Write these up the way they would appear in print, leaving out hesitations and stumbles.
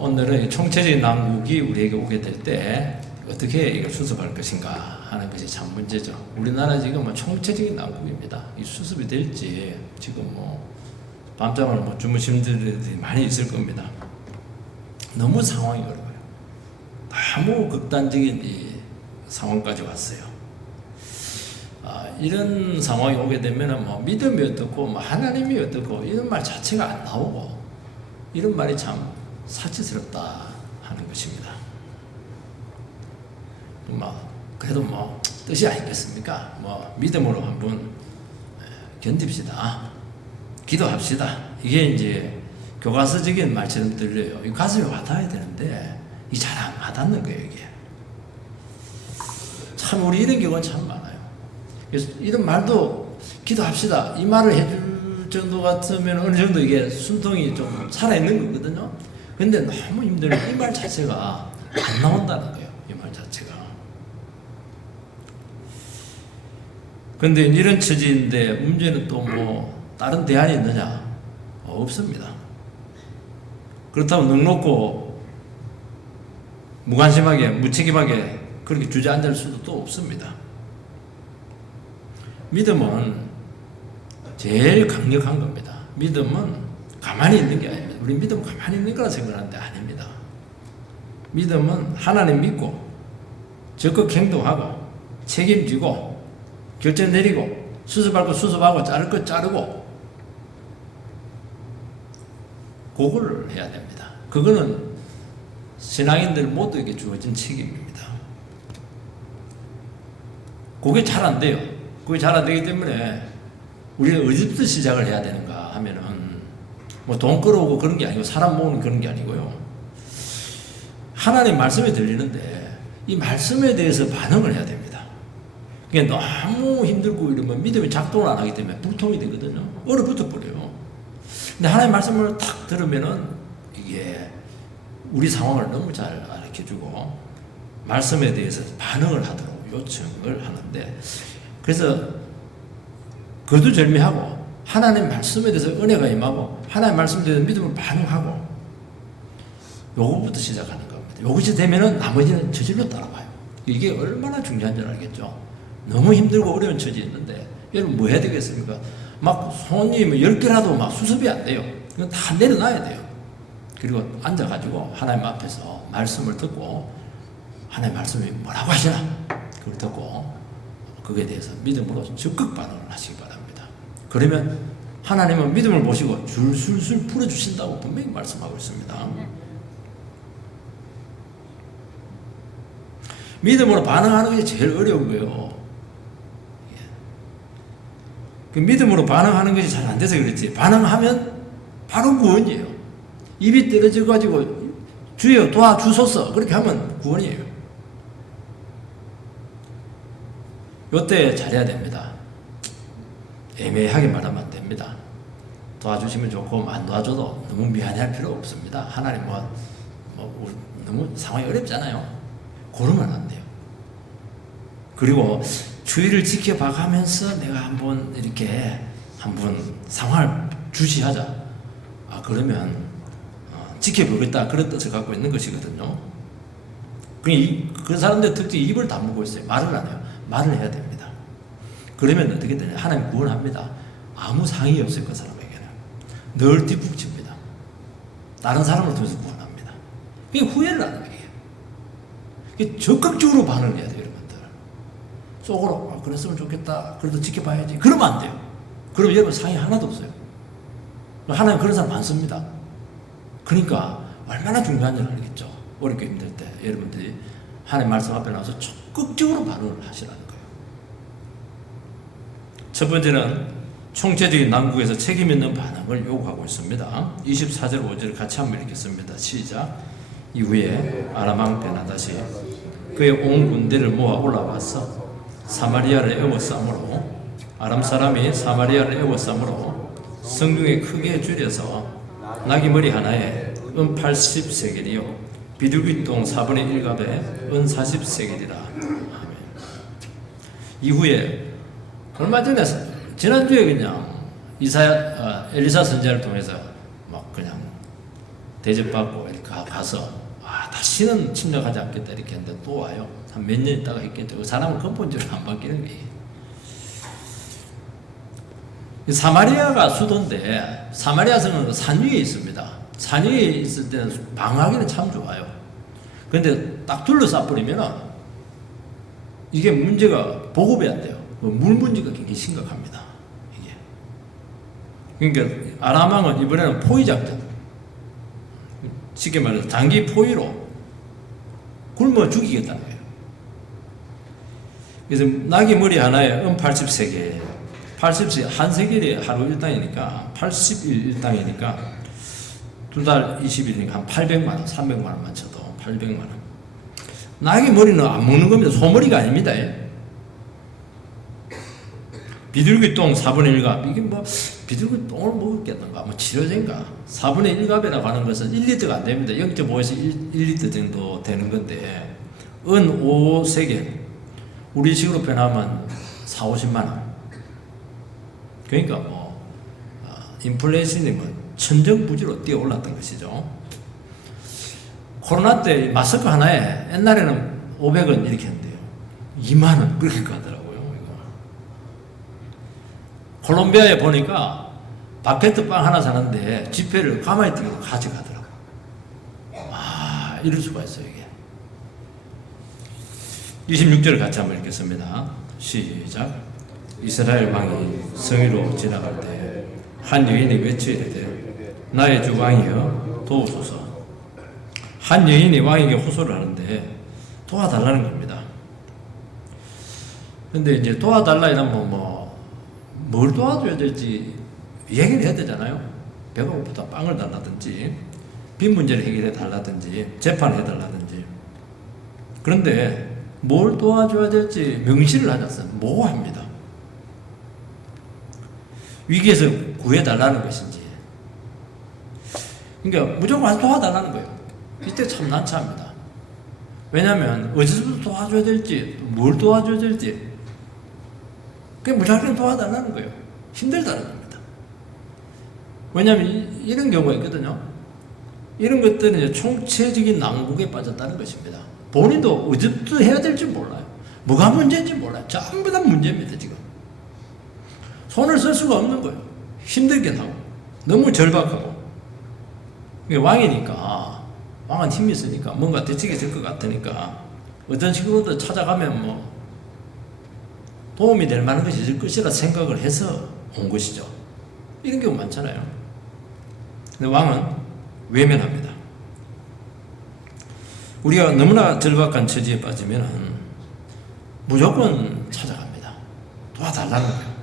오늘은 총체적인 난국이 우리에게 오게 될 때 어떻게 이걸 수습할 것인가 하는 것이 참 문제죠. 우리나라 지금 총체적인 난국입니다. 이 수습이 될지 지금 밤잠을 못 주무시는 분들이 많이 있을 겁니다. 너무 상황이 어려워요. 너무 극단적인 이 상황까지 왔어요. 이런 상황이 오게 되면 믿음이 어떻고 하나님이 어떻고 이런 말 자체가 안 나오고 이런 말이 참 사치스럽다 하는 것입니다. 그래도 뜻이 아니겠습니까? 믿음으로 한번 견딥시다. 기도합시다. 이게 이제 교과서적인 말처럼 들려요. 이 가슴에 와닿아야 되는데 이 잘 안 와닿는 거예요, 이게. 참 우리 이런 경우는 참 많아요. 그래서 이런 말도 기도합시다. 이 말을 해줄 정도 같으면 어느 정도 이게 순통이 좀 살아있는 거거든요. 근데 너무 힘들어요. 이 말 자체가 안 나온다는 거예요. 이 말 자체가. 근데 이런 처지인데 문제는 또 다른 대안이 있느냐? 없습니다. 그렇다고 넉넉고 무관심하게 무책임하게 그렇게 주저앉을 수도 또 없습니다. 믿음은 제일 강력한 겁니다. 믿음은 가만히 있는 게 아닙니다. 우리 믿음은 가만히 있는 거라 생각하는데 아닙니다. 믿음은 하나님 믿고 적극 행동하고 책임지고 결정 내리고 수습할 거 수습하고 자를 거 자르고 그걸 해야 됩니다. 그거는 신앙인들 모두에게 주어진 책임입니다. 그게 잘 안 돼요. 그게 잘 안 되기 때문에 우리가 어디부터 시작을 해야 되는가 하면은 돈 끌어오고 그런 게 아니고 사람 모으는 그런 게 아니고요. 하나님 말씀이 들리는데 이 말씀에 대해서 반응을 해야 됩니다. 그게 너무 힘들고 이러면 믿음이 작동을 안 하기 때문에 불통이 되거든요. 얼어붙어 버려요. 근데 하나님 말씀을 탁 들으면은 이게 우리 상황을 너무 잘 알려주고 말씀에 대해서 반응을 하도록 요청을 하는데 그래서 거두절미하고 하나님 말씀에 대해서 은혜가 임하고 하나님 말씀에 대해서 믿음을 반응하고 요거부터 시작하는 겁니다. 요것이 되면은 나머지는 저절로 따라와요. 이게 얼마나 중요한지 알겠죠? 너무 힘들고 어려운 처지에 있는데 여러분 뭐 해야 되겠습니까? 손님이 10개라도 수습이 안 돼요. 이건 다 내려놔야 돼요. 그리고 앉아가지고 하나님 앞에서 말씀을 듣고 하나님 말씀이 뭐라고 하시나 그걸 듣고 그거에 대해서 믿음으로 적극 반응을 하시기 바랍니다. 그러면 하나님은 믿음을 보시고 줄술술 풀어주신다고 분명히 말씀하고 있습니다. 믿음으로 반응하는 게 제일 어려운 거예요. 그 믿음으로 반응하는 것이 잘 안 돼서 그렇지. 반응하면 바로 구원이에요. 입이 떨어져가지고 주여 도와주소서 그렇게 하면 구원이에요. 요때 잘해야 됩니다. 애매하게 말하면 안 됩니다. 도와주시면 좋고 안 도와줘도 너무 미안해할 필요 없습니다. 하나님 너무 상황이 어렵잖아요. 그러면 안 돼요. 그리고 주의를 지켜봐가면서 내가 한번 이렇게 상황을 주시하자. 그러면 지켜보겠다 그런 뜻을 갖고 있는 것이거든요. 그 사람들 특징 입을 다물고 있어요. 말을 안 해요. 말을 해야 됩니다. 그러면 어떻게 되냐? 하나님 구원합니다. 아무 상의 없어요. 그 사람에게는 늘 뒷북칩니다. 다른 사람을 통해서 구원합니다. 그게 후회를 안 해요. 이게 적극적으로 반응을 해야 돼요. 여러분들 속으로 그랬으면 좋겠다. 그래도 지켜봐야지. 그러면 안 돼요. 그럼 여러분 상의 하나도 없어요. 하나님 그런 사람 많습니다. 그러니까 얼마나 중요한지를 알겠죠. 어렵게 힘들 때 여러분들이 하나님 말씀 앞에 나와서 적극적으로 반응을 하시라는 거예요. 첫 번째는 총체적인 난국에서 책임 있는 반응을 요구하고 있습니다. 24절 5절 같이 한번 읽겠습니다. 시작. 이후에 아람 왕 베나다시 그의 온 군대를 모아 올라와서 사마리아를 에워싸므로 아람 사람이 사마리아를 에워싸므로 성중에 크게 줄여서 나귀 머리 하나에 은 80세겔이요 비둘기똥 4분의 1갑에 은 40세겔이라. 아멘. 이후에 얼마 전에 지난주에 그냥 엘리사 선지자를 통해서 그냥 대접받고 이렇게 가서 다시는 침략하지 않겠다 이렇게 했는데 또 와요. 한 몇 년 있다가 했겠죠. 그 사람은 근본적으로 안 바뀌는 거예요. 사마리아가 수도인데 사마리아 성은 산 위에 있습니다. 산 위에 있을 때는 방어하기는 참 좋아요. 근데 딱 둘러싸 버리면은 이게 문제가 보급이 안 돼요. 물 문제가 굉장히 심각합니다. 이게. 그러니까 아람왕은 이번에는 포위 작전, 쉽게 말해서 장기 포위로 굶어 죽이겠다는 거예요. 그래서 나귀 머리 하나에 83개, 80세 한 세겔이 하루 일당이니까 80일 일당이니까 두 달 20일이니까 한 800만 원, 300만 원만 쳐도 800만 원. 나귀 머리는 안 먹는 겁니다. 소머리가 아닙니다. 비둘기 똥 4분의 1갑. 이게 뭐 비둘기 똥을 먹었겠는가? 뭐 치료제인가? 4분의 1갑이라고 하는 것은 1리터가 안 됩니다. 0.5에서 1리터 정도 되는 건데 은 5세겔 우리 식으로 변하면 4, 50만 원. 그러니까 인플레이션이 천정부지로 뛰어 올랐던 것이죠. 코로나 때 마스크 하나에 옛날에는 500원 이렇게 했는데요. 2만 원 그렇게 가더라고요. 이거. 콜롬비아에 보니까 바게트 빵 하나 사는데 지폐를 가만히 띄고 가져가더라고요. 이럴 수가 있어요, 이게. 26절을 같이 한번 읽겠습니다. 시작. 이스라엘 왕이 성위로 지나갈 때 한 여인이 외쳐 이르되 나의 주 왕이여 도우소서. 한 여인이 왕에게 호소를 하는데 도와달라는 겁니다. 근데 이제 도와달라 이러면 뭘 도와줘야 될지 얘기를 해야 되잖아요. 배가 고프다 빵을 달라든지 빚 문제를 해결해 달라든지 재판을 해달라든지. 그런데 뭘 도와줘야 될지 명시를 하지 않습니다. 모호합니다. 위기에서 구해달라는 것인지. 그러니까 무조건 도와달라는 거예요. 이때 참 난처합니다. 왜냐하면 어디서부터 도와줘야 될지 뭘 도와줘야 될지 그냥 무작정 도와달라는 거예요. 힘들다는 겁니다. 왜냐하면 이런 경우가 있거든요. 이런 것들은 이제 총체적인 난국에 빠졌다는 것입니다. 본인도 어디부터 해야 될지 몰라요. 뭐가 문제인지 몰라요. 전부 다 문제입니다. 지금 손을 쓸 수가 없는 거예요. 힘들긴 하고 너무 절박하고. 왕이니까 왕은 힘이 있으니까 뭔가 대책이 있을 것 같으니까 어떤 식으로든 찾아가면 도움이 될 만한 것이 있을 것이라 생각을 해서 온 것이죠. 이런 경우 많잖아요. 근데 왕은 외면합니다. 우리가 너무나 절박한 처지에 빠지면 무조건 찾아갑니다. 도와달라는 거예요.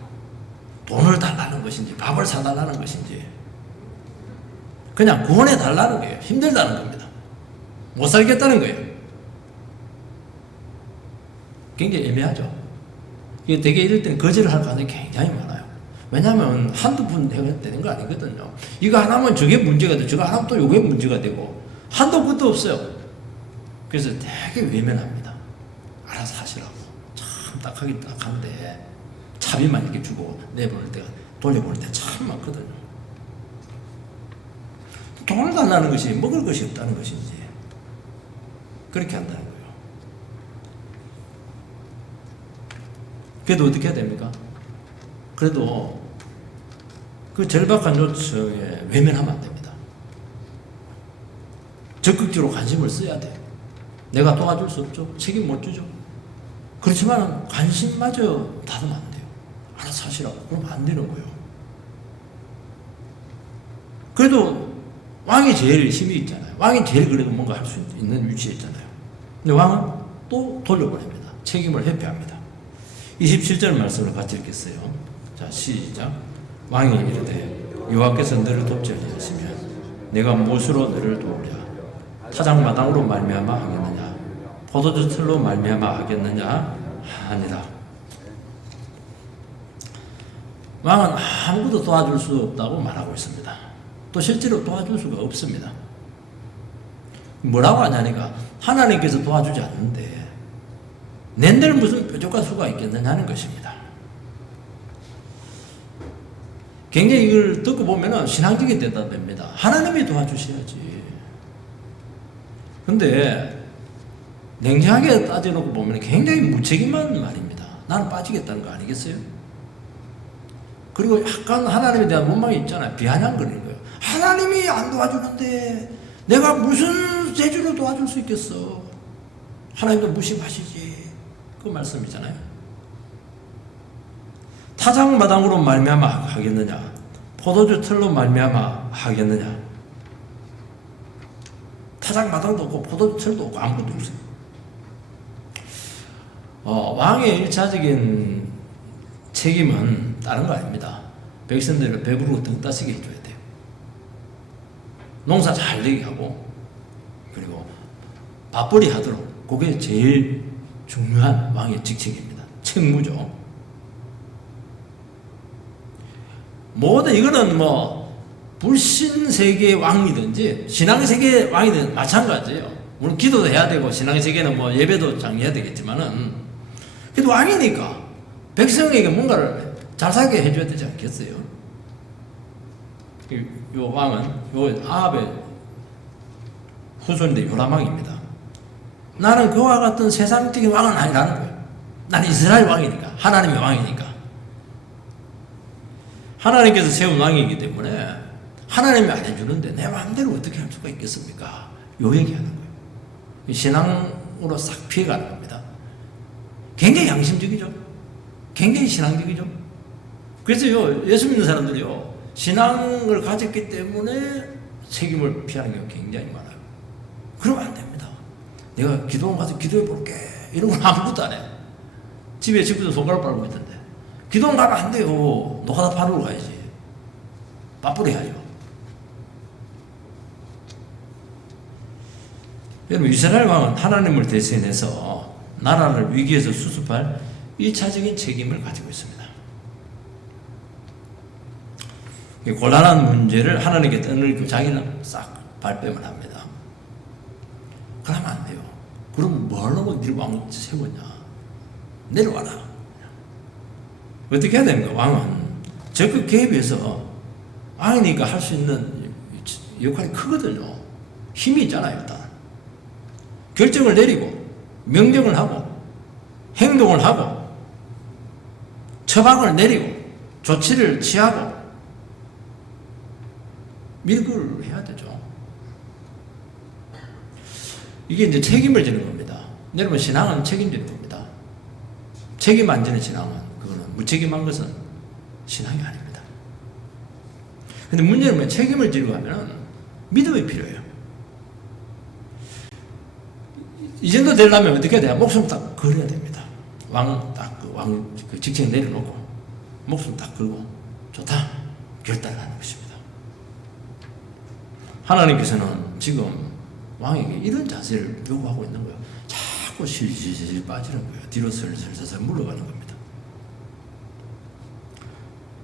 돈을 달라는 것인지 밥을 사달라는 것인지 그냥 구원해 달라는 거예요. 힘들다는 겁니다. 못 살겠다는 거예요. 굉장히 애매하죠. 이게 되게 이럴 때는 거절을 할 가능성이 굉장히 많아요. 왜냐하면 한두 분 해야 되는 거 아니거든요. 이거 하나면 저게 문제가 되고 저거 하나면 또 이게 문제가 되고 한도 끝도 없어요. 그래서 되게 외면합니다. 알아서 하시라고. 참 딱하긴 딱한데 차비만 이렇게 주고 내보낼 때가 돌려보낼 때 참 많거든요. 돈을 달라는 것이 먹을 것이 없다는 것인지 그렇게 한다는 거예요. 그래도 어떻게 해야 됩니까? 그래도 그 절박한 요청에 외면하면 안 됩니다. 적극적으로 관심을 써야 돼. 내가 도와줄 수 없죠. 책임 못 주죠. 그렇지만 관심마저 닫으면 안 돼요. 알아서 하시라고. 그러면 안 되는 거예요. 그래도 왕이 제일 힘이 있잖아요. 왕이 제일 그래도 뭔가 할 수 있는 위치에 있잖아요. 근데 왕은 또 돌려보냅니다. 책임을 회피합니다. 27절 말씀을 같이 읽겠어요. 자, 시작. 왕이 이르되 여호와께서 너를 돕지 아니하시면 내가 무엇으로 너를 도우랴? 타작마당으로 말미암아 하겠느냐? 포도주 틀로 말미암아 하겠느냐? 아니라. 왕은 아무것도 도와줄 수 없다고 말하고 있습니다. 또 실제로 도와줄 수가 없습니다. 뭐라고 하냐니까 하나님께서 도와주지 않는데 낸들 무슨 뾰족한 수가 있겠느냐는 것입니다. 굉장히 이걸 듣고 보면 신앙적인 대답입니다. 하나님이 도와주셔야지. 근데 냉정하게 따져놓고 보면 굉장히 무책임한 말입니다. 나는 빠지겠다는 거 아니겠어요? 그리고 약간 하나님에 대한 원망이 있잖아요. 비아냥거리는 거예요. 하나님이 안 도와주는데 내가 무슨 재주로 도와줄 수 있겠어? 하나님도 무심하시지. 그 말씀이잖아요. 타작마당으로 말미암아 하겠느냐? 포도주 틀로 말미암아 하겠느냐? 타작마당도 없고 포도주 틀도 없고 아무것도 없어요. 왕의 1차적인 책임은 다른 거 아닙니다. 백성들을 배부르고 등 따시게 해줘야 돼요. 농사 잘 되게 하고, 그리고 밥벌이 하도록. 그게 제일 중요한 왕의 직책입니다. 책무죠. 모든 이거는 불신 세계의 왕이든지 신앙 세계의 왕이든 마찬가지예요. 물론 기도도 해야 되고 신앙 세계는 예배도 장해야 되겠지만은, 그래도 왕이니까 백성에게 뭔가를 잘 살게 해줘야 되지 않겠어요? 요 왕은 요 아합의 후손인데 요람왕입니다. 나는 그와 같은 세상적인 왕은 아니라는 거예요. 나는 이스라엘 왕이니까, 하나님의 왕이니까. 하나님께서 세운 왕이기 때문에 하나님이 안 해주는데 내 마음대로 어떻게 할 수가 있겠습니까? 요 얘기하는 거예요. 신앙으로 싹 피해가는 겁니다. 굉장히 양심적이죠. 굉장히 신앙적이죠. 그래서 예수 믿는 사람들이요, 신앙을 가졌기 때문에 책임을 피하는 경우가 굉장히 많아요. 그러면 안 됩니다. 내가 기도원 가서 기도해 볼게, 이런 건 아무것도 안 해. 집에 친구들 손가락 빨고 있던데. 기도원 가면 안 돼요. 노가다 파르러 가야지. 밥벌이 해야죠. 여러분, 이스라엘 왕은 하나님을 대신해서 나라를 위기에서 수습할 1차적인 책임을 가지고 있습니다. 곤란한 문제를 하나님께 떠넘기고 자기는 싹 발뺌을 합니다. 그러면 안 돼요. 그럼 뭐 하려고 네 왕 세웠냐? 내려와라. 어떻게 해야 됩니까? 왕은 적극 개입해서, 왕이니까 할 수 있는 역할이 크거든요. 힘이 있잖아요. 일단 결정을 내리고 명령을 하고 행동을 하고 처방을 내리고 조치를 취하고 밀고를 해야 되죠. 이게 이제 책임을 지는 겁니다. 여러분, 신앙은 책임지는 겁니다. 책임 안 지는 신앙은, 그거는 무책임한 것은 신앙이 아닙니다. 근데 문제는 뭐 책임을 지려고 하면 믿음이 필요해요. 이 정도 되려면 어떻게 해야 돼요? 목숨 딱 걸어야 됩니다. 그 직책 내려놓고 목숨 딱 걸고 좋다 결단을 하는 것입니다. 하나님께서는 지금 왕에게 이런 자세를 요구하고 있는 거예요. 자꾸 실실 빠지는 거예요. 뒤로 슬슬 물러가는 겁니다.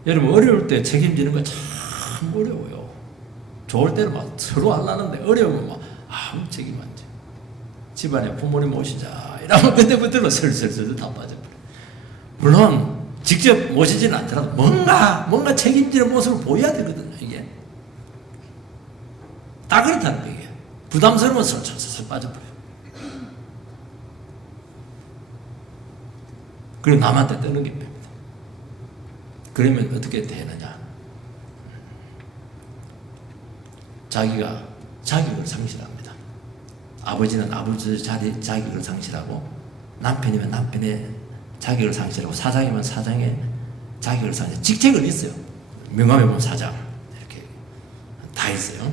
여러분, 어려울 때 책임지는 거 참 어려워요. 좋을 때는 막 서로 하려는데 어려우면 막 아무 책임 안 져. 집안에 부모님 오시자 이러면 그때부터는 슬슬 다 빠져버려요. 물론 직접 모시지는 않더라도 뭔가 책임지는 모습을 보여야 되거든요. 이게 다 그렇다는 거예요. 이게 부담스러우면 슬슬 빠져버려요. 그리고 남한테 떠넘기게 됩니다. 그러면 어떻게 되느냐? 자기가 자격을 상실합니다. 아버지는 아버지의 자격을 상실하고, 남편이면 남편의 자격을 상실하고, 사장이면 사장의 자격을 상실하고, 직책은 있어요. 명함에 보면 사장 이렇게 다 있어요.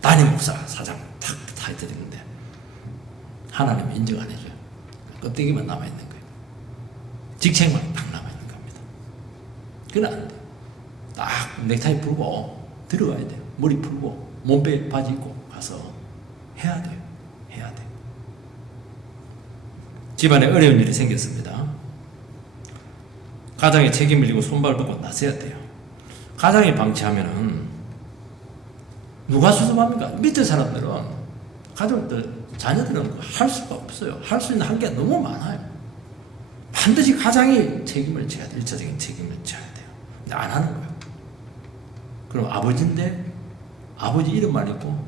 담임 목사, 사장 다 타이틀 있는데 하나님은 인정 안 해줘요. 껍데기만 남아있는 거예요. 직책만 딱 남아있는 겁니다. 그건 안 돼요. 딱 넥타이 풀고 들어가야 돼요. 머리 풀고 몸빼 바지 입고 가서 해야 돼요. 해야 돼요. 집안에 어려운 일이 생겼습니다. 가장의 책임을 지고 손발을 뻗고 나서야 돼요. 가장이 방치하면은 누가 수습합니까? 밑에 사람들은, 가족들, 자녀들은 할 수가 없어요. 할 수 있는 한계가 너무 많아요. 반드시 가장이 책임을 져야 돼요. 1차적인 책임을 져야 돼요. 근데 안 하는 거예요. 그럼 아버지인데 아버지 이름만 있고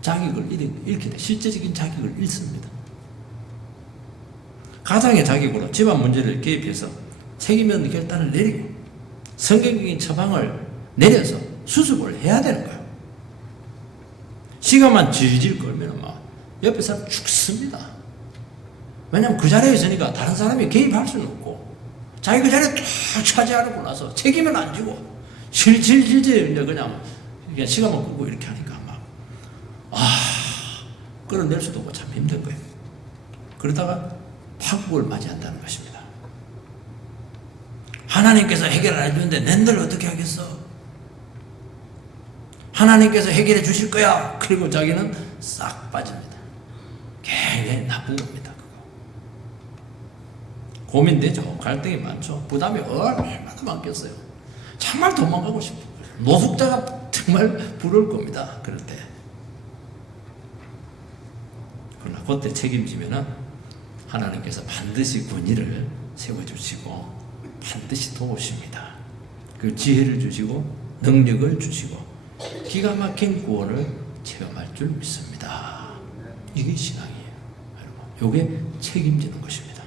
자격을 잃게 돼. 실제적인 자격을 잃습니다. 가장의 자격으로 집안 문제를 개입해서 책임 있는 결단을 내리고 성경적인 처방을 내려서 수습을 해야 되는 거예요. 시간만 질질 끌면 막 옆에 사람 죽습니다. 왜냐하면 그 자리에 있으니까 다른 사람이 개입할 수는 없고 자기 그 자리에 쫙 차지하고 나서 책임을 안 지고 질질질질 이제 그냥 시간만 끌고 이렇게 하니까 막 끌어낼 수도 없고 참 힘든 거예요. 그러다가 파국을 맞이한다는 것입니다. 하나님께서 해결 안 해주는데 낸들 어떻게 하겠어? 하나님께서 해결해 주실 거야. 그리고 자기는 싹 빠집니다. 굉장히 나쁜 겁니다. 그거. 고민되죠. 갈등이 많죠. 부담이 얼마나 많겠어요. 정말 도망가고 싶어요. 노숙자가 정말 부러울 겁니다. 그럴 때. 그러나 그때 책임지면은 하나님께서 반드시 권위를 세워주시고 반드시 도우십니다. 그 지혜를 주시고 능력을 주시고 기가 막힌 구원을 체험할 줄 믿습니다. 이게 신앙이에요. 여러분, 이게 책임지는 것입니다.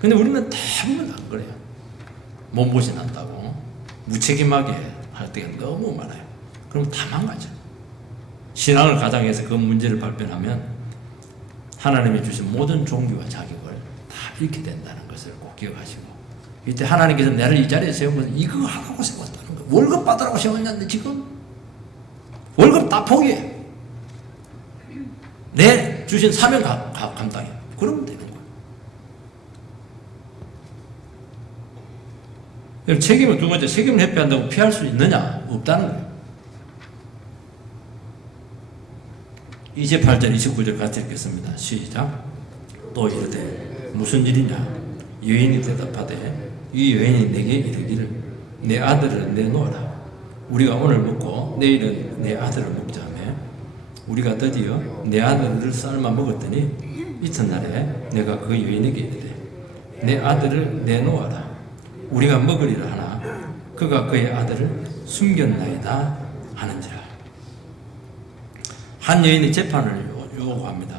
근데 우리는 대부분 안 그래요. 몸보신한다고 무책임하게 할 때가 너무 많아요. 그럼 다 망가져요. 신앙을 가장해서 그 문제를 발견하면 하나님이 주신 모든 종교와 자격을 다 잃게 된다는 것을 꼭 기억하시고, 이때 하나님께서 나를 이 자리에 세운 것은 이거 하라고 세웠다는 거예요. 월급 받으라고 세웠는데 지금 월급 다 포기해. 내 주신 사명 감당해. 그러면 되는 거예요. 책임은 두 번째, 책임을 회피한다고 피할 수 있느냐? 없다는 거예요. 28절 29절 같이 읽겠습니다. 시작. 또 이르되 무슨 일이냐? 여인이 대답하되 이 여인이 내게 이르기를 내 아들을 내놓으라. 우리가 오늘 먹고 내일은 내 아들을 먹자며 우리가 드디어 내 아들을 삶아 먹었더니 이튿날에 내가 그 여인에게 이르되 내 아들을 내놓아라. 우리가 먹으리라 하나 그가 그의 아들을 숨겼나이다 하는지라. 한 여인이 재판을 요구합니다.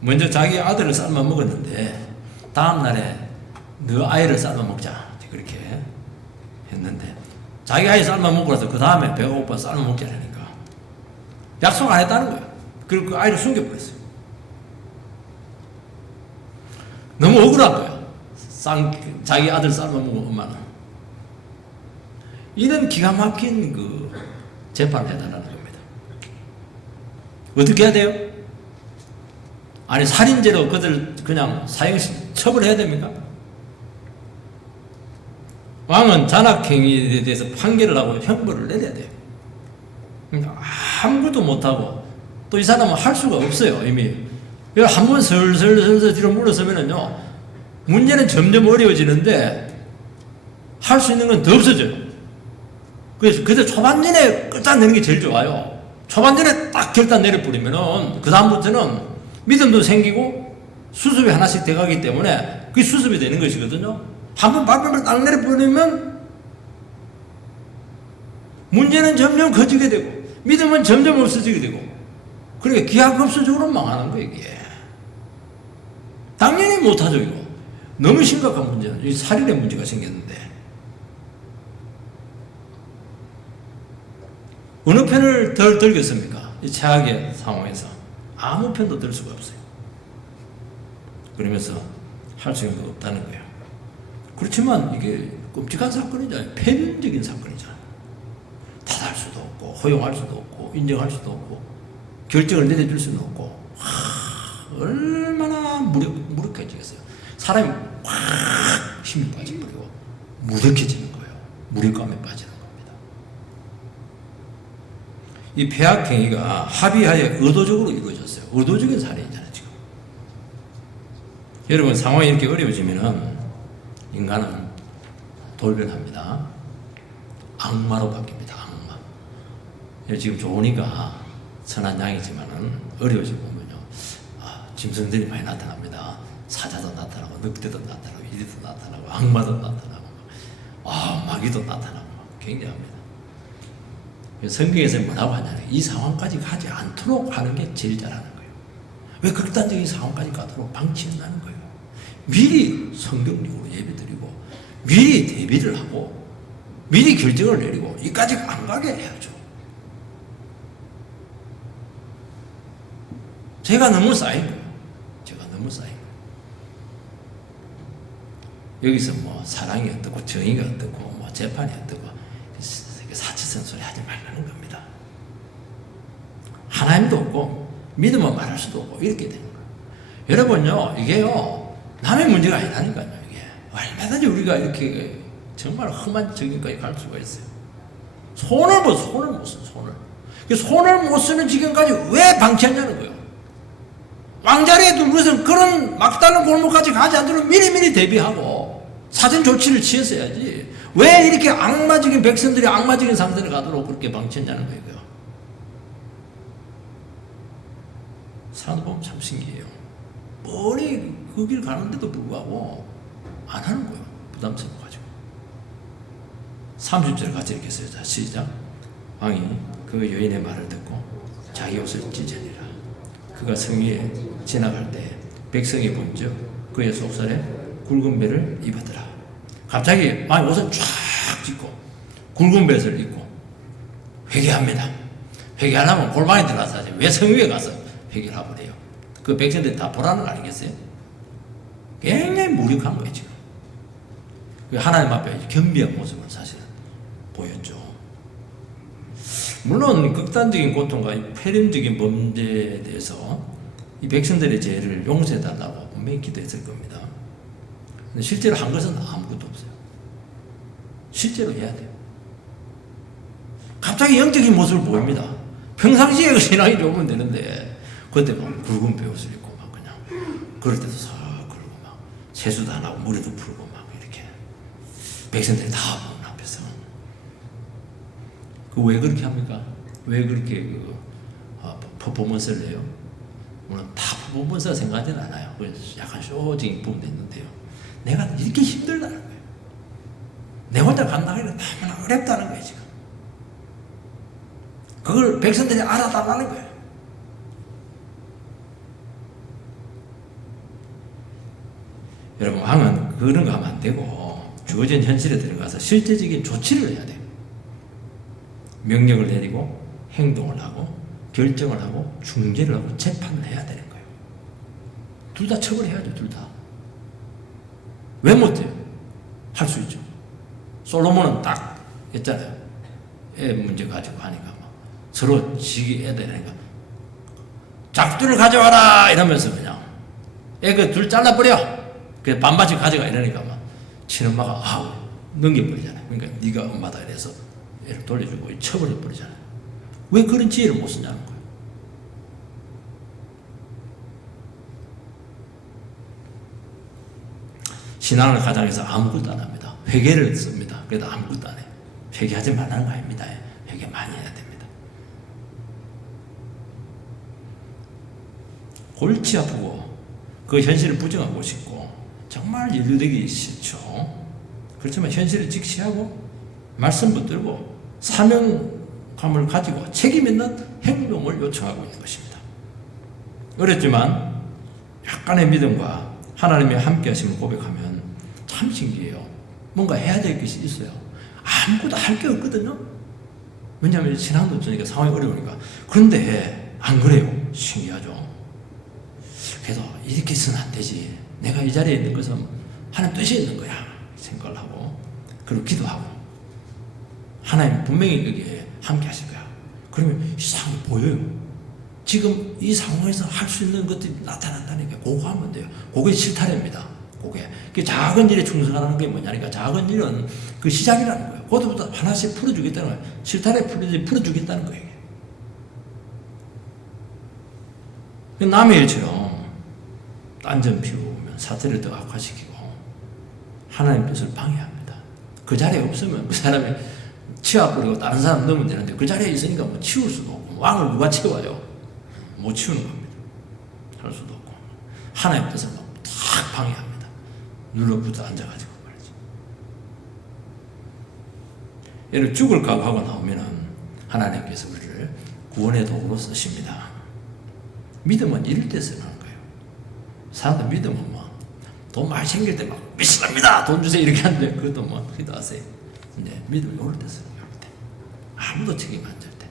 먼저 자기 아들을 삶아 먹었는데 다음 날에 너 아이를 삶아 먹자 그렇게 했는데 자기 아이 삶아 먹고 나서 그 다음에 배가 고파 삶아 먹자라니까 약속 안 했다는 거예요. 그리고 그 아이를 숨겨버렸어요. 너무 억울한 거야. 자기 아들 삶아 먹은 엄마는. 이런 기가 막힌 그 재판을 해달라는 겁니다. 어떻게 해야 돼요? 아니 살인죄로 그들 그냥 사형 처벌해야 됩니까? 왕은 잔악행위에 대해서 판결을 하고 형벌을 내려야 돼요. 아무것도 못하고 또 이 사람은 할 수가 없어요. 이미 한번 슬슬 뒤로 물러서면은요 문제는 점점 어려워지는데 할 수 있는 건 더 없어져요. 그래서 그때 초반전에 끝장내는 게 제일 좋아요. 초반전에 딱 결단 내려버리면은 그 다음부터는 믿음도 생기고 수습이 하나씩 돼가기 때문에 그게 수습이 되는 것이거든요. 한번 발표를 딱 내려버리면 문제는 점점 커지게 되고 믿음은 점점 없어지게 되고 그러니까 기하급수적으로 망하는 거예요. 이게 당연히 못하죠. 이거 너무 심각한 문제는 이 살인의 문제가 생겼는데 어느 편을 덜 들겠습니까? 이 최악의 상황에서 아무 편도 들 수가 없어요. 그러면서 할 수 있는 거 없다는 거예요. 그렇지만 이게 끔찍한 사건이잖아요. 폐륜적인 사건이잖아요. 탓할 수도 없고 허용할 수도 없고 인정할 수도 없고 결정을 내려줄 수는 없고 얼마나 무력해지겠어요. 사람이 확 힘이 빠져버리고 무력해지는 거예요. 무력감에 빠지는 겁니다. 이 폐악행위가 합의하에 의도적으로 이루어졌어요. 의도적인 살인이잖아요. 지금 여러분 상황이 이렇게 어려워지면은 인간은 돌변합니다. 악마로 바뀝니다. 악마. 지금 좋으니까 선한 양이지만은 어려워지고 보면요, 짐승들이 많이 나타납니다. 사자도 나타나고 늑대도 나타나고 이리도 나타나고 악마도 나타나고 마귀도 나타나고 굉장합니다. 성경에서 뭐라고 하냐면 이 상황까지 가지 않도록 하는 게 제일 잘하는 거예요. 왜 극단적인 상황까지 가도록 방치한다는 거예요. 미리 성경적으로 예배드리고 미리 대비를 하고 미리 결정을 내리고 이까지 안 가게 해야죠. 제가 너무 쌓인 거예요. 제가 너무 쌓인 거예요. 여기서 뭐 사랑이 어떻고 정의가 어떻고 뭐 재판이 어떻고 사치성 소리 하지 말라는 겁니다. 하나님도 없고 믿으면 말할 수도 없고 이렇게 되는 거예요. 여러분요, 이게요 남의 문제가 아니라니까요. 이게 얼마든지 우리가 이렇게 정말 험한 지경까지 갈 수가 있어요. 손을 못 써. 손을 못 쓰는 지경까지 왜 방치하냐는 거예요. 왕자리에 두고서 그런 막다른 골목까지 가지 않도록 미리미리 대비하고 사전 조치를 취했어야지. 왜 이렇게 악마적인 백성들이 악마적인 상태로 가도록 그렇게 방치했냐는 거예요. 사람들 보면 참 신기해요. 뻔히 그 길 가는데도 불구하고 안 하는 거예요. 부담스러워가지고. 30절 같이 이렇게 써요. 자, 시작. 왕이 그 여인의 말을 듣고 자기 옷을 찢으니라. 그가 성 위에 지나갈 때 백성이 본즉 그의 속살에 굵은 배를 입었더라. 갑자기 왕이 옷을 쫙 찢고 굵은 배를 입고 회개합니다. 회개하려면 골방에 들어가서 하지. 왜 성 위에 가서 회개를 하고 그래요? 그 백성들이 다 보라는 거 아니겠어요? 굉장히 무력한 거예요, 지금. 하나님 앞에 겸비한 모습을 사실은 보였죠. 물론 극단적인 고통과 폐렴적인 범죄에 대해서 이 백성들의 죄를 용서해달라고 분명히 기도했을 겁니다. 근데 실제로 한 것은 아무것도 없어요. 실제로 해야 돼요. 갑자기 영적인 모습을 보입니다. 평상시에 신앙이 좋으면 되는데 그때 막 굵은 배옷을 입고 막 그냥 그럴 때도 싹 걸고 막 세수도 안 하고 머리도 풀고 막 이렇게 백성들이 다 보는 앞에서 그 왜 그렇게 합니까? 왜 그렇게 퍼포먼스를 해요? 물론 다 퍼포먼스가 생각하지는 않아요. 약간 쇼적인 부분도 있는데요. 내가 이렇게 힘들다는 거예요. 내 혼자 감당하기가 너무나 어렵다는 거예요, 지금. 그걸 백성들이 알아달라는 거예요. 여러분, 왕은 그런 거 하면 안 되고 주어진 현실에 들어가서 실제적인 조치를 해야 돼요. 명령을 내리고 행동을 하고 결정을 하고 중재를 하고 재판을 해야 되는 거예요. 둘 다 처벌해야죠. 둘 다. 왜 못해요? 할 수 있죠. 솔로몬은 딱 했잖아요. 애 문제 가지고 하니까 막 서로 지기 애들이니까 작두를 가져와라 이러면서 그냥 애 그 둘 잘라버려. 그 반반씩 가져가 이러니까 막 친엄마가 넘겨버리잖아요. 그러니까 네가 엄마다 이래서 애를 돌려주고 쳐버려버리잖아요. 왜 그런 지혜를 못 쓰냐는 거예요. 신앙을 가장해서 아무것도 안 합니다. 회개를 씁니다. 그래도 아무것도 안 해요. 회개하지 말라는 거 아닙니다. 회개 많이 해야 됩니다. 골치 아프고 그 현실을 부정하고 싶고 정말 연루되기 싫죠. 그렇지만 현실을 직시하고 말씀 붙들고 사명감을 가지고 책임 있는 행동을 요청하고 있는 것입니다. 어렵지만 약간의 믿음과 하나님의 함께 하심을 고백하면 참 신기해요. 뭔가 해야 될 것이 있어요. 아무것도 할 게 없거든요. 왜냐하면 신앙도 없으니까 상황이 어려우니까. 그런데 안 그래요. 신기하죠. 그래도 이렇게 해서는 안 되지. 내가 이 자리에 있는 것은 하나님 뜻이 있는 거야 생각을 하고 그리고 기도하고 하나님 분명히 여기에 함께 하실 거야. 그러면 이 상황이 보여요. 지금 이 상황에서 할 수 있는 것들이 나타난다니까. 그거 하면 돼요. 그게 실타래입니다. 그게 작은 일에 충성하는 게 뭐냐니까. 작은 일은 그 시작이라는 거예요. 그것부터 하나씩 풀어주겠다는 거예요. 실타래 풀어주겠다는 거예요. 남의 일처럼 딴전 피우면 사태를 더 악화시키고 하나님 뜻을 방해합니다. 그 자리에 없으면 그 사람이 치워버리고 다른 사람 넣으면 되는데 그 자리에 있으니까 뭐 치울 수도 없고 왕을 누가 치워요? 못 치우는 겁니다. 할 수도 없고 하나님 뜻을 막 탁 방해합니다. 눌러붙어 앉아가지고 말이죠. 예를 죽을 각오하고 나오면은 하나님께서 우리를 구원의 도구로 쓰십니다. 믿음은 이럴 때 쓰는 거예요. 사람들 믿음은 돈 많이 생길 때 믿습니다. 돈 주세요. 이렇게 하는데 그것도 기도하세요. 근데 믿음은 이럴 때 쓰는 거예요. 아무도 책임 안 질 때.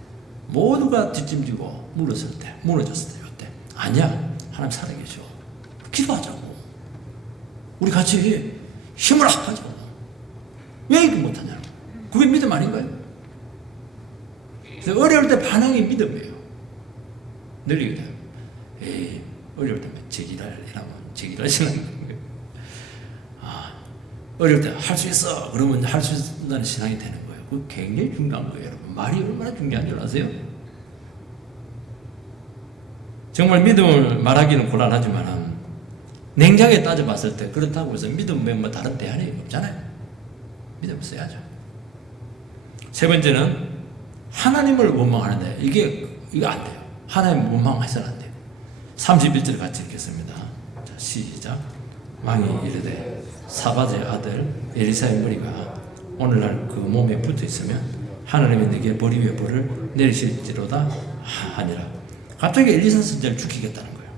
모두가 뒷짐지고 무너졌을 때. 이때. 아니야. 하나님 살아계셔. 기도하자고. 우리 같이 힘을 합하자고. 왜 이렇게 못하냐고. 그게 믿음 아닌가요? 어려울 때 반응이 믿음이에요. 늘 얘기해요. 에이, 어려울 때 제기랄이라면 거예요. 어려울 때 할 수 있어. 그러면 할 수 있다는 신앙이 되는 거예요. 그거 굉장히 중요한 거예요, 여러분. 말이 얼마나 중요한 줄 아세요? 정말 믿음을 말하기는 곤란하지만 냉정하게 따져봤을 때 그렇다고 해서 믿음 외에 다른 대안이 없잖아요. 믿음 써야죠. 세 번째는 하나님을 원망하는데 이거 안 돼요. 하나님 원망해서는 안 돼요. 31절 같이 읽겠습니다. 자, 시작. 왕이 이르되 사바의 아들 엘리사의 머리가 오늘날 그 몸에 붙어 있으면 하나님이 네게 머리 위에 벌을 내리실지로다 하니라. 갑자기 엘리사 선지자를 죽이겠다는 거예요.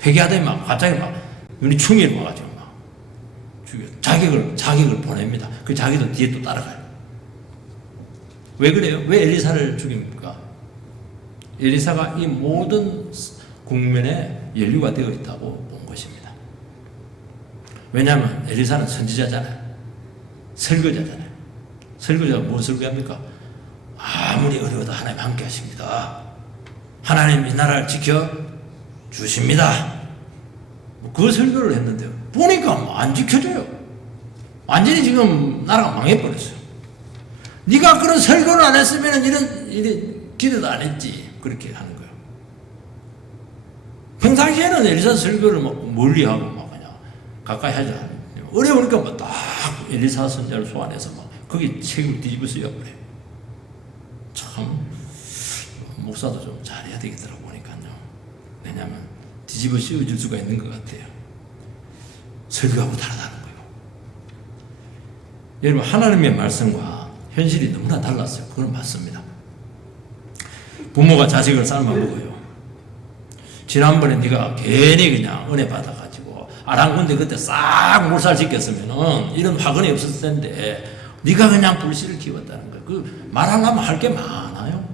회개하더니 갑자기 눈이 충이 와가지고 죽여. 자격을 보냅니다. 그 자기도 뒤에 또 따라가요. 왜 그래요? 왜 엘리사를 죽입니까? 엘리사가 이 모든 국면에 연루가 되어 있다고 본 것입니다. 왜냐하면 엘리사는 선지자잖아요. 설교자잖아요. 설교자가 뭐 설교합니까? 아무리 어려워도 하나님 함께 하십니다. 하나님 이 나라를 지켜 주십니다. 그 설교를 했는데요. 보니까 안 지켜줘요. 완전히 지금 나라가 망해버렸어요. 네가 그런 설교를 안 했으면 이런 기도도 안 했지. 그렇게 하는 거예요. 평상시에는 엘리사 설교를 멀리하고 그냥 가까이 하지 않아요. 어려우니까 딱 엘리사 선지자를 소환해서 거기 책을 뒤집어 쓰여버려요. 참 목사도 좀 잘해야 되겠더라고 보니까요. 왜냐하면 뒤집어 씌워줄 수가 있는 것 같아요. 설교하고 다르다는 거예요. 여러분 하나님의 말씀과 현실이 너무나 달랐어요. 그건 맞습니다. 부모가 자식을 삶아 먹어요. 지난번에 네가 괜히 그냥 은혜 받아가지고 아랑군데 그때 싹 몰살시켰으면 이런 화근이 없었을 텐데 네가 그냥 불씨를 키웠다는 거예요. 그 말하려면 할 게 많아요.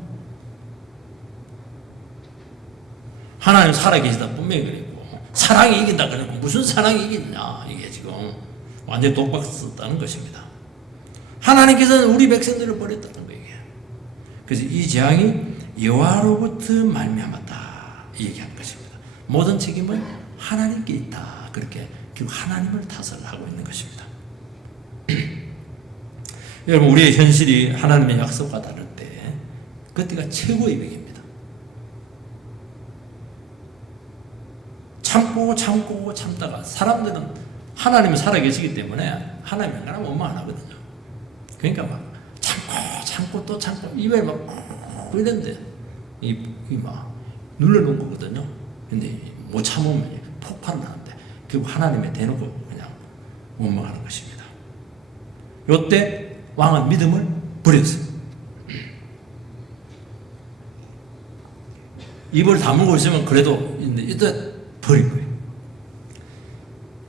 하나님 살아계시다 분명히 그랬고 사랑이 이긴다 그러고 무슨 사랑이 이기냐 이게 지금 완전히 독박 썼다는 것입니다. 하나님께서는 우리 백성들을 버렸다는 거예요. 그래서 이 재앙이 여호와로부터 말미암았다 이 얘기한 것입니다. 모든 책임은 하나님께 있다. 그렇게 결국 하나님을 탓을 하고 있는 것입니다. 여러분 우리의 현실이 하나님의 약속과 다를 때 그때가 최고의 위기입니다. 참다가 사람들은 하나님이 살아계시기 때문에 하나님 맹간하면 원망 안 하거든요. 그러니까 참고 또 참고 입에 이랬는데 눌러놓은 거거든요. 근데 못 참으면 폭발을 하는데 결국 하나님에 대놓고 그냥 원망하는 것입니다. 요때 왕은 믿음을 버렸어요. 입을 다물고 있으면 그래도 이때 버린 거예요.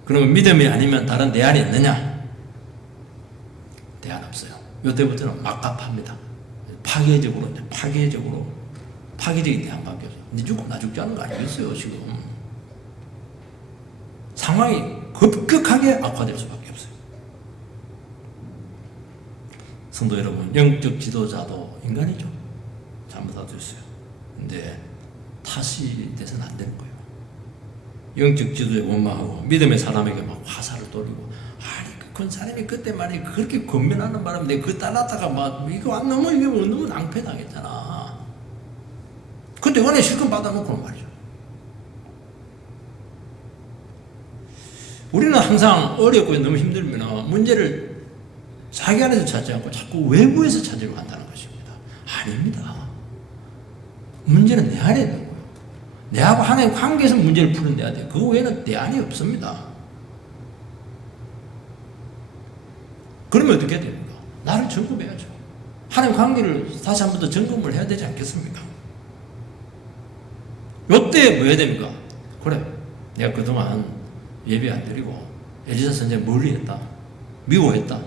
그러면 믿음이 아니면 다른 대안이 있느냐? 대안 없어요. 요때부터는 막갑합니다. 파괴적인 대안밖에 없어요. 니 죽고 나 죽지 않은 거 아니겠어요 지금. 상황이 급격하게 악화될 수밖에 없어요. 성도 여러분, 영적 지도자도 인간이죠. 잘못할 수 있어요. 근데 탓이 돼서는 안 되는 거예요. 영적 지도에 원망하고 믿음의 사람에게 화살을 돌리고 그 사람이 그때 말이 그렇게 권면하는 바람에 내가 그거 따랐다가 이거 안 넘어 이게 너무 낭패당했잖아. 그때 은혜 실컷 받아놓고 말이죠. 우리는 항상 어렵고 너무 힘들면 문제를 자기 안에서 찾지 않고 자꾸 외부에서 찾으려고 한다는 것입니다. 아닙니다. 문제는 내 안에 있는 거예요. 내하고 하나님 관계에서 문제를 풀어내야 돼요. 그 외에는 대안이 없습니다. 그러면 어떻게 됩니까? 나를 점검해야죠. 하나님 관계를 다시 한 번 더 점검을 해야 되지 않겠습니까? 요때 뭐 해야 됩니까? 그래, 내가 그동안 예배 안 드리고 엘리사 선지자 멀리 했다. 미워했다.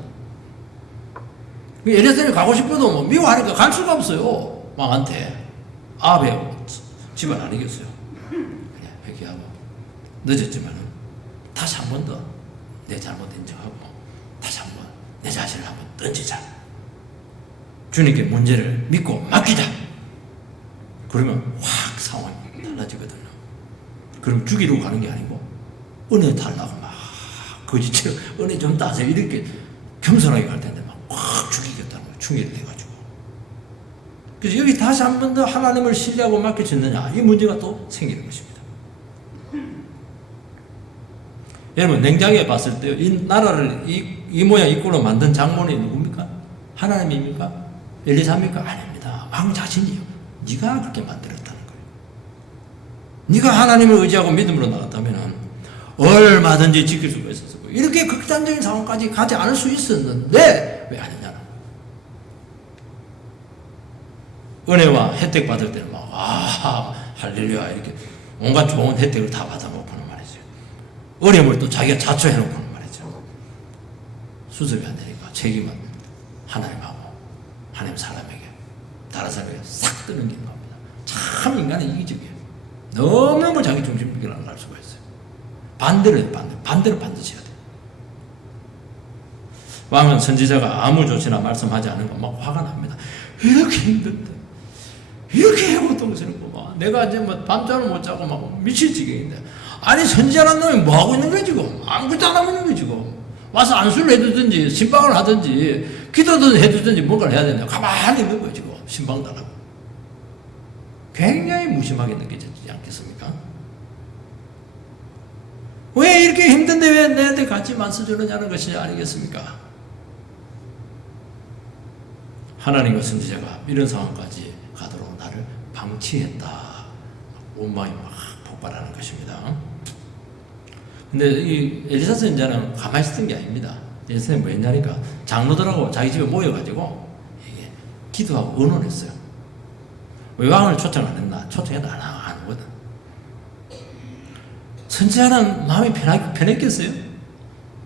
엘리사님이 가고 싶어도 뭐 미워하니까 갈 수가 없어요. 왕한테. 아합에 집안 안 이겼어요. 그래, 회개하고 늦었지만 다시 한 번 더 내 잘못 인정하고 다시 한 번 내 자신을 한번 던지자. 주님께 문제를 믿고 맡기자. 그러면 확 상황이 달라지거든요. 그럼 죽이려고 가는 게 아니고 은혜 달라고 막 거짓처럼 은혜 좀 따세요 이렇게 겸손하게 갈 텐데 막 확 죽이겠다는 거예요. 충격이 돼가지고. 그래서 여기 다시 한 번 더 하나님을 신뢰하고 맡겨졌느냐 이 문제가 또 생기는 것입니다. 여러분 냉장고에 봤을 때 이 나라를 이 모양 이 꼴로 만든 장본이 누굽니까? 하나님입니까? 엘리사입니까? 아닙니다. 왕 자신이요. 네가 그렇게 만들었다는 거예요. 네가 하나님을 의지하고 믿음으로 나갔다면 얼마든지 지킬 수가 있었을 거예요. 이렇게 극단적인 상황까지 가지 않을 수 있었는데 왜 아니냐는. 은혜와 혜택 받을 때는 막 할렐루야 이렇게 온갖 좋은 혜택을 다 받아놓고는 말이죠. 어려움을 또 자기가 자초해놓고는 말이죠. 수습이 안 되니까 책임은 하나님하고 하나님 사람에게 다른 사람에게 싹 떠넘기는 겁니다. 참 인간은 이기적이에요. 너무너무 자기 중심적으로 갈 수가 있어요. 반대로 해요. 반대로 반드시 해야 돼요. 왕은 선지자가 아무 조치나 말씀하지 않은 거 막 화가 납니다. 이렇게 힘든데 이렇게 고통스럽고 막 내가 이제 뭐 밤잠을 못 자고 막 미칠 지경인데 아니 선지자라는 놈이 뭐 하고 있는 거야 지금? 아무것도 안 하고 있는 거야 지금. 와서 안수를 해두든지 신방을 하든지 기도도 해두든지 뭔가를 해야 된다. 가만히 있는 거야 지금. 신방 달라고. 굉장히 무심하게 느껴지지 않겠습니까? 왜 이렇게 힘든데 왜 내한테 같이 맞서주느냐는 것이 아니겠습니까? 하나님과 선지자가 이런 상황까지 가도록 나를 방치했다. 원망이 막 폭발하는 것입니다. 근데 이 엘리사 선지자는 가만히 있었던 게 아닙니다. 엘리사는 뭐 했냐니까 장로들하고 자기 집에 모여가지고 이게 기도하고 의논했어요. 왜 왕을 초청 안 했나? 초청해도 안 하거든. 선지자는 마음이 편했겠어요?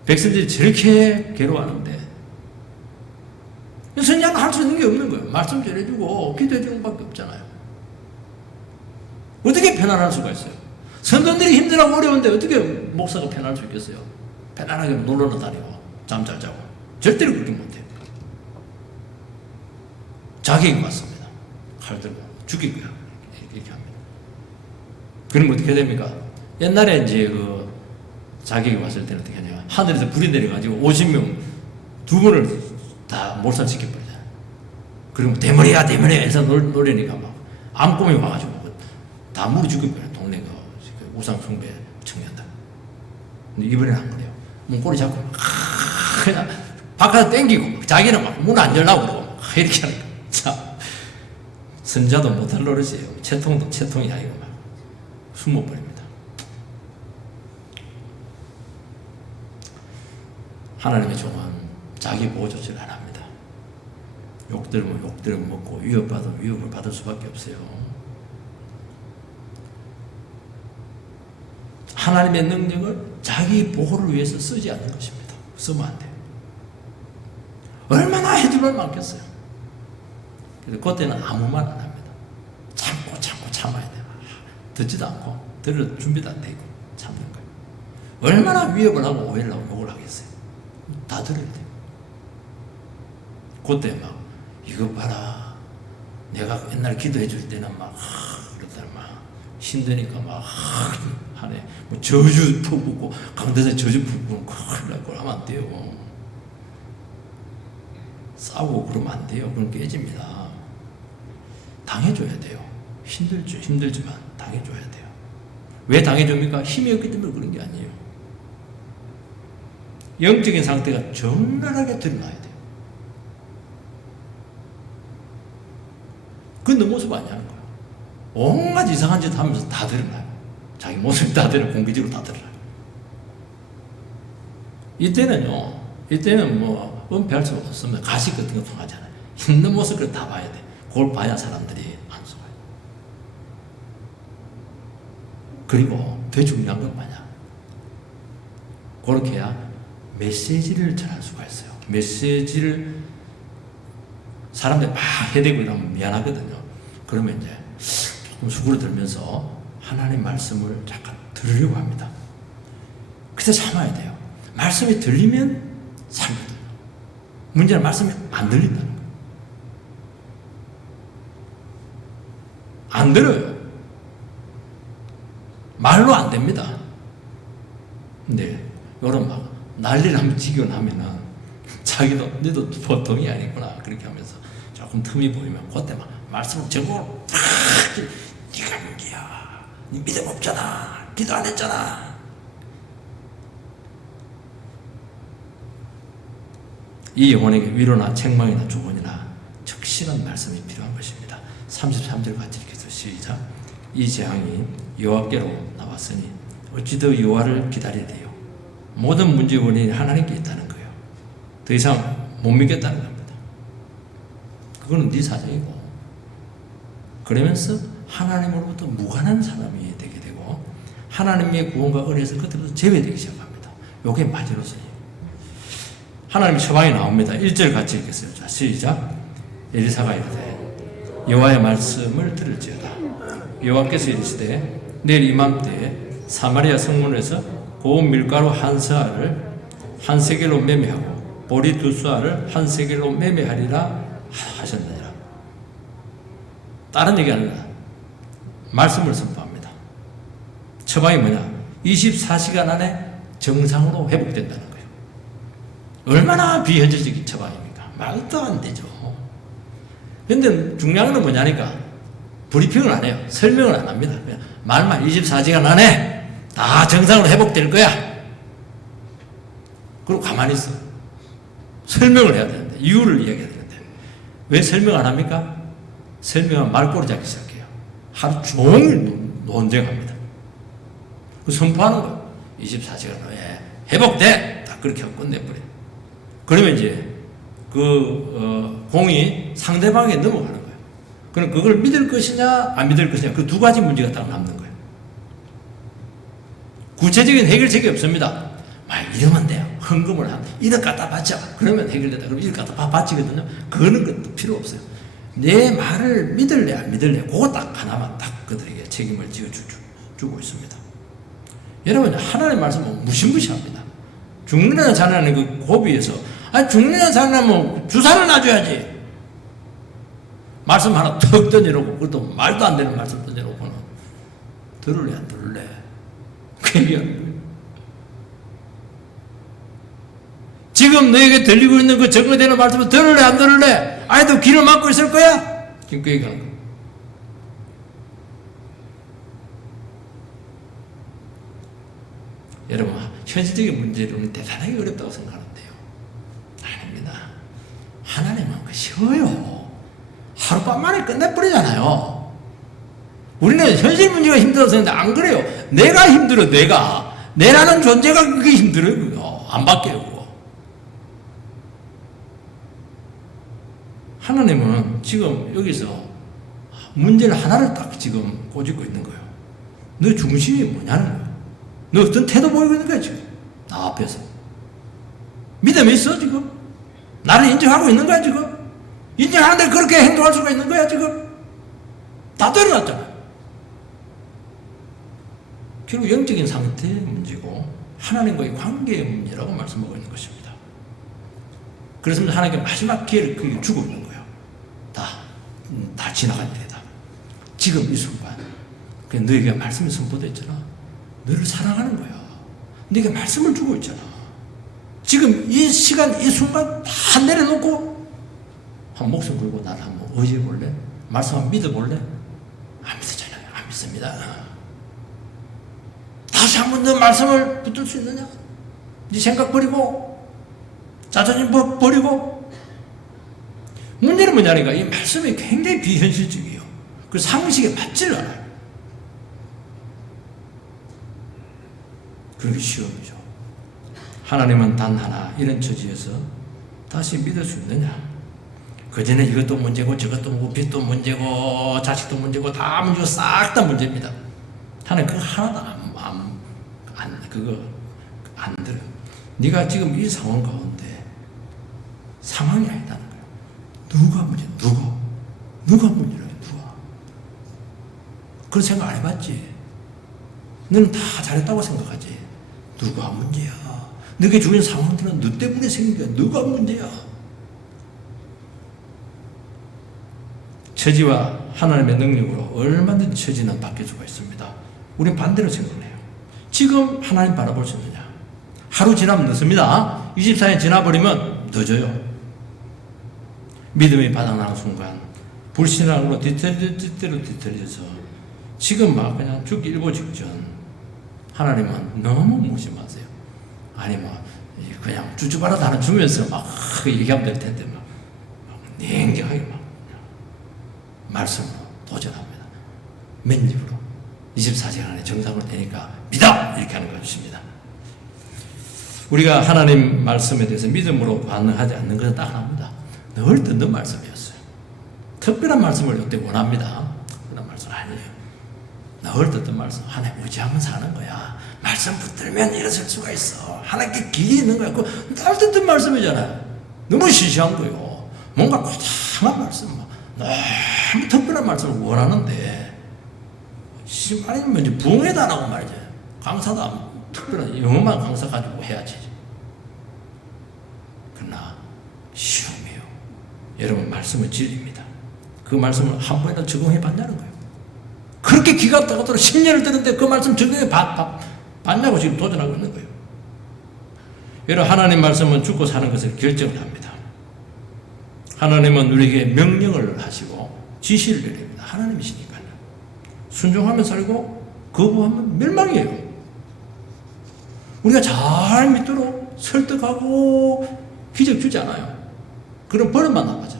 백성들이 저렇게 괴로워하는데 선지자는 할 수 있는 게 없는 거예요. 말씀 전해주고 기도해주는 것밖에 없잖아요. 어떻게 편안할 수가 있어요? 성도들이 힘들고 어려운데 어떻게 목사가 편할 수 있겠어요? 편안하게 놀러 다니고 잠 잘 자고 절대로 그렇게 못해요. 자격이 맞습니다. 칼 들고 죽일 거야 이렇게 합니다. 그럼 어떻게 됩니까? 옛날에 이제 그 자격이 왔을 때는 어떻게 하냐? 하늘에서 불이 내려가지고 50명 두 분을 다 몰살시켜버리잖아요. 그리고 대머리야 해서 노래니까 막 암꿈이 와가지고 다 물이 죽여버려요. 동네 그 우상 숭배 청년들. 근데 이번에는 안 그래요. 문고리 잡고 그냥 바깥에 땡기고 자기는 막 문 안 열라고 그러고 이렇게 하는 거예요. 자, 선자도 못할 노릇이에요. 채통도 채통이 아니고 막 숨어버립니다. 하나님의 종은 자기 보호 조치를 안 합니다. 욕들면 욕들을 먹고 위협받으면 위협을 받을 수밖에 없어요. 하나님의 능력을 자기 보호를 위해서 쓰지 않는 것입니다. 쓰면 안 돼요. 얼마나 해줄 많겠어요. 그래서 그때는 아무 말 안 합니다. 참고 참아야 돼요. 듣지도 않고 들을 준비도 안 되고 참는 거예요. 얼마나 위협을 하고 오해를 하고 욕을 하겠어요. 다 들어야 돼요. 그때 막 이거 봐라. 내가 옛날 기도해 줄 때는 막 그러더라 막 힘드니까 막 하네. 뭐 저주 푸고 강대에 저주 푸고 큰일 날 걸 하면 안 돼요. 싸우고 그러면 안 돼요. 그럼 깨집니다. 당해줘야 돼요. 힘들지만 당해줘야 돼요. 왜 당해줍니까? 힘이 없기 때문에 그런 게 아니에요. 영적인 상태가 적나라하게 드러나야 돼요. 그건 너 모습 아니냐는 거예요. 온갖 이상한 짓 하면서 다 드러나요. 자기 모습이 다 드러나요. 공개적으로 다 드러나요. 이때는 뭐 은폐할 수가 없습니다. 가식 같은 거 통하잖아요. 있는 모습을 다 봐야 돼. 그걸 봐야 사람들이 안 속아요. 그리고 더 중요한 건 뭐냐? 그렇게 해야 메시지를 전할 수가 있어요. 메시지를 사람들이 막 해대고 이러면 미안하거든요. 그러면 이제 조금 수그러들면서 하나님 말씀을 잠깐 들으려고 합니다. 그때 참아야 돼요. 말씀이 들리면 살거든요. 문제는 말씀이 안 들린다는 거예요. 안 들어요. 말로 안 됩니다. 근데 요런 막 난리를 한번 지겨나면은 자기도 너도 보통이 아니구나 그렇게 하면서 조금 틈이 보이면 그때 막 말씀을 제목으로 팍 네가 문제야. 네 믿음 없잖아. 기도 안 했잖아. 이 영혼에게 위로나 책망이나 조언이나 적신한 말씀이 필요한 것입니다. 33절 같이 읽겠습니다. 시작. 이 재앙이 여호와께로 나왔으니 어찌 더 여호와를 기다리리요. 모든 문제의 원인이 하나님께 있다는 거예요. 더 이상 못 믿겠다는 겁니다. 그거는 네 사정이고, 그러면서 하나님으로부터 무관한 사람이 되게 되고 하나님의 구원과 은혜에서 그때부터 제외되기 시작합니다. 이게 마지노선이에요. 하나님의 처방이 나옵니다. 1절 같이 읽겠어요. 자, 시작. 엘리사가 이르되 여호와의 말씀을 들을지어다. 여호와께서 이르시되 내일 이맘때에 사마리아 성문에서 고운 밀가루 한 서알을 한 세겔로 매매하고 보리 두 수알을 한 세겔로 매매하리라 하셨느니라. 다른 얘기 아니라 말씀을 선포합니다. 처방이 뭐냐? 24시간 안에 정상으로 회복된다는 거예요. 얼마나 비현실적인 처방입니까? 말도 안 되죠. 근데 중요한 건 뭐냐니까 브리핑을 안 해요. 설명을 안 합니다. 그냥 말만 24시간 안에 다 정상으로 회복될 거야. 그리고 가만히 있어. 설명을 해야 되는데, 이유를 이야기해야 되는데 왜 설명 안 합니까? 설명은 말꼬리 잡기 시작해요. 하루 종일 논쟁합니다. 그 선포하는 거예요. 24시간 후에 회복돼! 딱 그렇게 하고 끝내버려요. 그러면 이제 공이 상대방에 넘어가는 거예요. 그럼 그걸 믿을 것이냐 안 믿을 것이냐, 그 두 가지 문제가 딱 남는 거예요. 구체적인 해결책이 없습니다. 이러면 돼요. 헌금을 한 1억 갖다 바쳐. 그러면 해결된다. 그럼 1억 갖다 바치거든요. 그거는 것도 필요 없어요. 내 말을 믿을래 안 믿을래, 그거 딱 하나만 딱 그들에게 책임을 지어주고 있습니다. 여러분, 하나님의 말씀은 무시무시합니다. 죽는 자라는 그 고비에서, 죽는 자라면 주사를 놔줘야지. 말씀 하나 턱 던져놓고, 그것도 말도 안 되는 말씀 던져놓고는 들을래 안 들을래, 그 얘기하는 거예요. 지금 너에게 들리고 있는 그 증거되는 말씀을 들을래 안 들을래? 아이도 귀를 막고 있을 거야? 지금 그 얘기하는 거예요. 여러분, 현실적인 문제로는 대단하게 어렵다고 생각하는데요, 아닙니다. 하나님은 그 쉬워요. 하룻밤 만에 끝내버리잖아요. 우리는 현실 문제가 힘들어서 했는데 안 그래요. 내가 힘들어. 내라는 존재가 그게 힘들어요. 안 바뀌어요. 하나님은 지금 여기서 문제를 하나를 딱 지금 꼬집고 있는 거예요. 너 중심이 뭐냐는 거예요. 너 어떤 태도 보이고 있는 거야 지금 나 앞에서. 믿음이 있어 지금? 나를 인정하고 있는 거야 지금? 인정하는데 그렇게 행동할 수가 있는 거야 지금? 다 때려놨잖아. 결국 영적인 상태의 문제고 하나님과의 관계의 문제라고 말씀하고 있는 것입니다. 그래서 하나님께 마지막 기회를 주고 있는 거예요. 다 지나간 일이다. 지금 이 순간 너에게 말씀이 선포됐잖아. 너를 사랑하는 거야. 너에게 말씀을 주고 있잖아. 지금 이 시간 이 순간 다 내려놓고 한 목숨 걸고 나를 한번 의지해 볼래? 말씀 한번 믿어볼래? 안 믿었잖아요. 안 믿습니다. 다시 한번 너 말씀을 붙들 수 있느냐? 네 생각 버리고 자존심 버리고. 문제는 뭐냐니까 이 말씀이 굉장히 비현실적이에요. 그 상식에 맞질 않아요. 그렇게 시험이죠. 하나님은 단 하나 이런 처지에서 다시 믿을 수 있느냐? 그전에 이것도 문제고 저것도 문제고 빚도 문제고 자식도 문제고 다 문제고 싹 다 문제입니다. 하나님 그거 하나도 안 들어. 네가 지금 이 상황 가운데 상황이 아니다는 거야. 누가 문제? 누가 문제라고? 누가? 그런 생각 안 해봤지? 너는 다 잘했다고 생각하지? 누가 문제야? 너게 주변 상황들은 너 때문에 생긴 거야. 누가 문제야? 처지와 하나님의 능력으로 얼마든지 처지는 바뀔 수가 있습니다. 우린 반대로 생각해요. 지금 하나님 바라볼 수 있느냐? 하루 지나면 늦습니다. 24년 지나버리면 늦어요. 믿음이 바닥나는 순간 불신앙으로 뒤틀려서 지금 막 그냥 죽기 일보 직전 하나님은 너무 무심하세요. 아니 그냥 쭈쭈바라 다는 주면서 막 얘기하면 될 텐데 막 냉정하게 막 말씀으로 도전합니다. 맨입으로 24시간 안에 정상으로 되니까 믿어! 이렇게 하는 것입니다. 우리가 하나님 말씀에 대해서 믿음으로 반응하지 않는 것은 딱 합니다. 늘 듣는 말씀이었어요. 특별한 말씀을 이때 원합니다. 특별한 말씀 아니에요. 늘 듣던 말씀. 하나님 의지하면 사는 거야. 말씀 붙들면 일어설 수가 있어. 하나님께 길이 있는 거야. 늘 듣던 말씀이잖아요. 너무 시시한 거요. 뭔가 고상한 말씀, 너무 특별한 말씀을 원하는데 아니면 이제 부흥회도 안 하고 말이죠. 강사도 안, 특별한 영어만 강사 가지고 해야지. 그러나 시험이에요. 여러분 말씀은 진리입니다. 그 말씀을 한 번이라도 적용해 봤냐는 거예요. 그렇게 기가 막히도록 10년을 듣는데 그 말씀 적용해 봤냐고 지금 도전하고 있는 거예요. 여러분 하나님 말씀은 죽고 사는 것을 결정을 합니다. 하나님은 우리에게 명령을 하시고 지시를 내립니다. 하나님이시니까요. 순종하면 살고 거부하면 멸망이에요. 우리가 잘 믿도록 설득하고 기적 주지 않아요. 그럼 벌만 나가죠.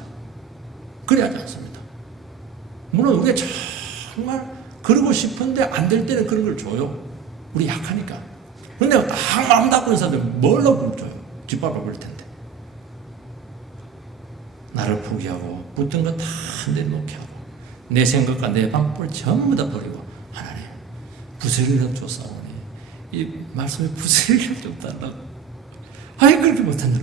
그래야지 않습니다. 물론 우리가 정말 그러고 싶은데 안 될 때는 그런 걸 줘요. 우리 약하니까. 그런데 딱 마음 닫고 있는 사람들 뭘로 줘요? 짓밟아 버릴 텐데. 나를 포기하고 붙든 거 다 내놓게 하고 내 생각과 내 방법을 전부 다 버리고 하나님 부스러기라도 줬사오니 이 말씀에 부스러기라도 좀 달라고. 아예 그렇게 못한다.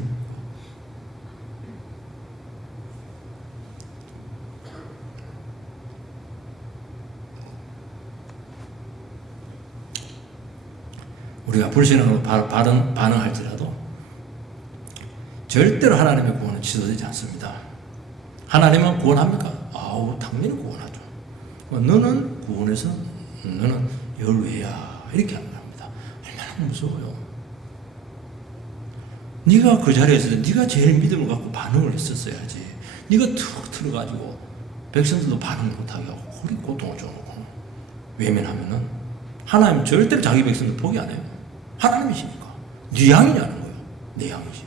우리가 불신앙으로 반응할지라도 절대로 하나님의 구원은 취소되지 않습니다. 하나님은 구원합니까? 아우 당연히 구원하죠. 너는 구원해서 너는 열외야 이렇게 합니다. 얼마나 무서워요. 네가 그 자리에서 네가 제일 믿음을 갖고 반응을 했었어야지. 네가 툭 들어가지고 백성들도 반응을 못하게 하고 우리 고통을 줘놓고 외면하면은 하나님 절대로 자기 백성들 포기 안 해요. 하나님이시니까. 네 양이냐는 거예요. 내 양이지.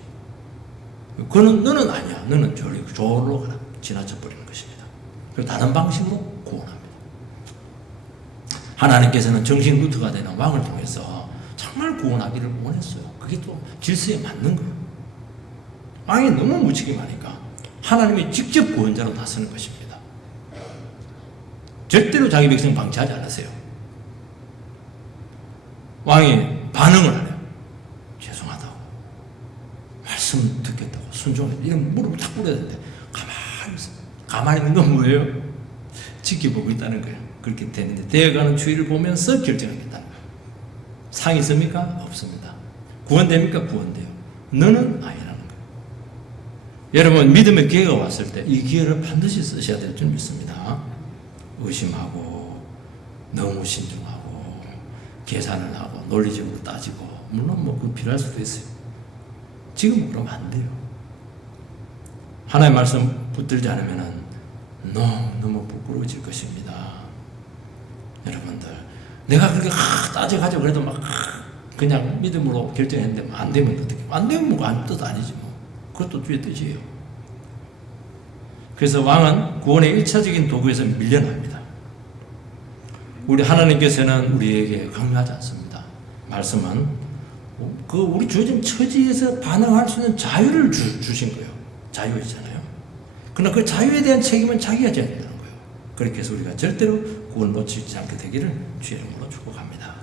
그는 너는 아니야. 너는 저리로 가라. 지나쳐 버리는 것입니다. 그리고 다른 방식으로 구원합니다. 하나님께서는 정신 루트가 되는 왕을 통해서 정말 구원하기를 원했어요. 그게 또 질서에 맞는 거예요. 왕이 너무 무책임하니까 하나님이 직접 구원자로 나서는 것입니다. 절대로 자기 백성 방치하지 않으세요. 왕이 반응을 안 해요. 죄송하다고. 말씀 듣겠다고. 순종해. 이런 무릎을 탁 꿇어야 되는데 가만히 있어. 가만히 있는 건 뭐예요? 지켜보고 있다는 거예요. 그렇게 되는데 되어가는 추이를 보면서 결정하겠다는 거예요. 상이 있습니까? 없습니다. 구원됩니까? 구원돼요. 너는 아니라는 거예요. 여러분 믿음의 기회가 왔을 때 이 기회를 반드시 쓰셔야 될 줄 믿습니다. 의심하고 너무 신중하고 계산을 하고 논리적으로 따지고 물론 그 필요할 수도 있어요. 지금 그러면 안 돼요. 하나님의 말씀 붙들지 않으면 너무 부끄러워질 것입니다. 여러분들 내가 그렇게 따져가지고 그래도 막 그냥 믿음으로 결정했는데 안 되면 어떻게? 안 되면 뭐 아무 뜻 아니지 뭐. 그것도 주의 뜻이에요. 그래서 왕은 구원의 1차적인 도구에서 밀려납니다. 우리 하나님께서는 우리에게 강요하지 않습니다. 말씀은 우리 주어진 처지에서 반응할 수 있는 자유를 주신 거예요. 자유이잖아요. 그러나 그 자유에 대한 책임은 자기가 져야 된다는 거예요. 그렇게 해서 우리가 절대로 그걸 놓치지 않게 되기를 주의 이름으로 축복합니다.